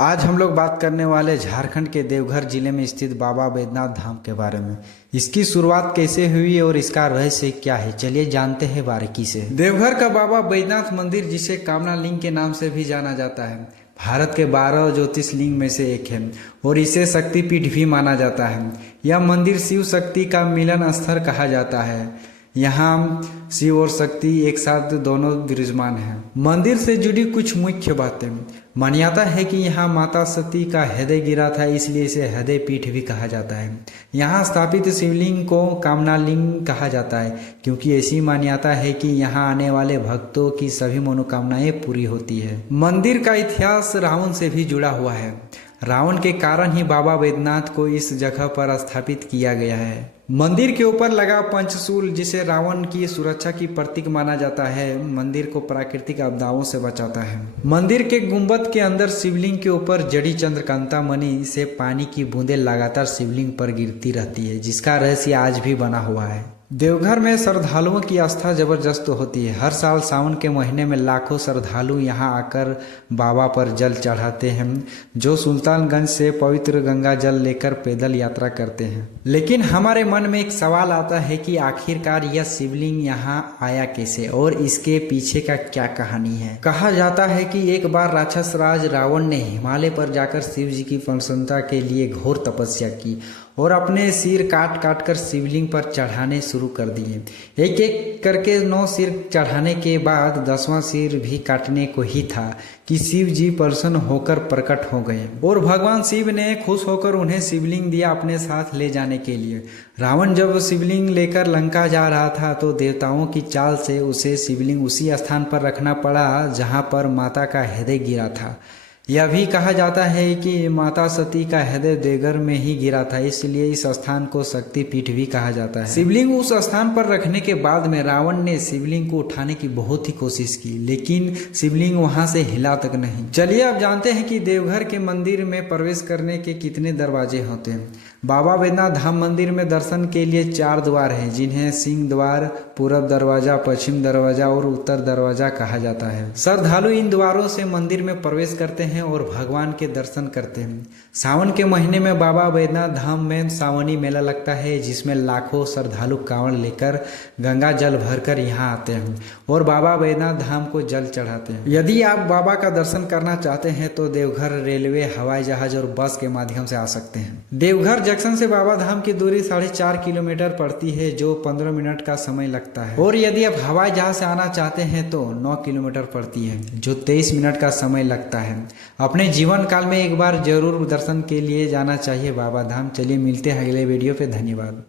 आज हम लोग बात करने वाले झारखंड के देवघर जिले में स्थित बाबा बैद्यनाथ धाम के बारे में। इसकी शुरुआत कैसे हुई और इसका रहस्य क्या है, चलिए जानते हैं बारीकी से। देवघर का बाबा बैद्यनाथ मंदिर, जिसे कामना लिंग के नाम से भी जाना जाता है, भारत के 12 ज्योतिर्लिंग में से एक है और इसे शक्तिपीठ भी माना जाता है। यह मंदिर शिव शक्ति का मिलन स्थल कहा जाता है। यहाँ शिव और शक्ति एक साथ दोनों विराजमान हैं। मंदिर से जुड़ी कुछ मुख्य बातें। मान्यता है कि यहाँ माता सती का हृदय गिरा था, इसलिए इसे हृदय पीठ भी कहा जाता है। यहाँ स्थापित शिवलिंग को कामनालिंग कहा जाता है, क्योंकि ऐसी मान्यता है कि यहाँ आने वाले भक्तों की सभी मनोकामनाएं पूरी होती है। मंदिर का इतिहास रावण से भी जुड़ा हुआ है। रावण के कारण ही बाबा बैद्यनाथ को इस जगह पर स्थापित किया गया है। मंदिर के ऊपर लगा पंचशूल, जिसे रावण की सुरक्षा की प्रतीक माना जाता है, मंदिर को प्राकृतिक आपदाओं से बचाता है। मंदिर के गुंबद के अंदर शिवलिंग के ऊपर जड़ी चंद्रकांता मणि से पानी की बूंदें लगातार शिवलिंग पर गिरती रहती है, जिसका रहस्य आज भी बना हुआ है। देवघर में श्रद्धालुओं की आस्था जबरदस्त होती है। हर साल सावन के महीने में लाखों श्रद्धालु यहां आकर बाबा पर जल चढ़ाते हैं, जो सुल्तानगंज से पवित्र गंगा जल लेकर पैदल यात्रा करते हैं। लेकिन हमारे मन में एक सवाल आता है कि आखिरकार यह शिवलिंग यहां आया कैसे और इसके पीछे का क्या कहानी है। कहा जाता है कि एक बार राक्षस राज रावण ने हिमालय पर जाकर शिव जी की प्रसन्नता के लिए घोर तपस्या की और अपने सिर काट काट कर शिवलिंग पर चढ़ाने शुरू कर दिए। एक एक करके 9 सिर चढ़ाने के बाद 10वां सिर भी काटने को ही था कि शिव जी प्रसन्न होकर प्रकट हो गए और भगवान शिव ने खुश होकर उन्हें शिवलिंग दिया अपने साथ ले जाने के लिए। रावण जब शिवलिंग लेकर लंका जा रहा था तो देवताओं की चाल से उसे शिवलिंग उसी स्थान पर रखना पड़ा जहां पर माता का हृदय गिरा था। यह भी कहा जाता है कि माता सती का हृदय देवघर में ही गिरा था, इसलिए इस स्थान को शक्तिपीठ भी कहा जाता है। शिवलिंग उस स्थान पर रखने के बाद में रावण ने शिवलिंग को उठाने की बहुत ही कोशिश की, लेकिन शिवलिंग वहां से हिला तक नहीं। चलिए अब जानते हैं कि देवघर के मंदिर में प्रवेश करने के कितने दरवाजे होते हैं। बाबा बैद्यनाथ धाम मंदिर में दर्शन के लिए 4 द्वार हैं, जिन्हें सिंह द्वार, पूरब दरवाजा, पश्चिम दरवाजा और उत्तर दरवाजा कहा जाता है। श्रद्धालु इन द्वारों से मंदिर में प्रवेश करते हैं और भगवान के दर्शन करते हैं। सावन के महीने में बाबा बैद्यनाथ धाम में सावनी मेला लगता है, जिसमें लाखों श्रद्धालु कांवड़ लेकर गंगा जल भरकर यहाँ आते हैं और बाबा बैद्यनाथ धाम को जल चढ़ाते हैं। यदि आप बाबा का दर्शन करना चाहते हैं तो देवघर रेलवे, हवाई जहाज और बस के माध्यम से आ सकते हैं। देवघर जंक्शन से बाबा धाम की दूरी 4.5 किलोमीटर पड़ती है, जो 15 मिनट का समय लगता है, और यदि आप हवाई जहाज से आना चाहते हैं तो 9 किलोमीटर पड़ती है, जो 23 मिनट का समय लगता है। अपने जीवन काल में एक बार जरूर दर्शन के लिए जाना चाहिए बाबा धाम। चलिए मिलते हैं अगले वीडियो पे। धन्यवाद।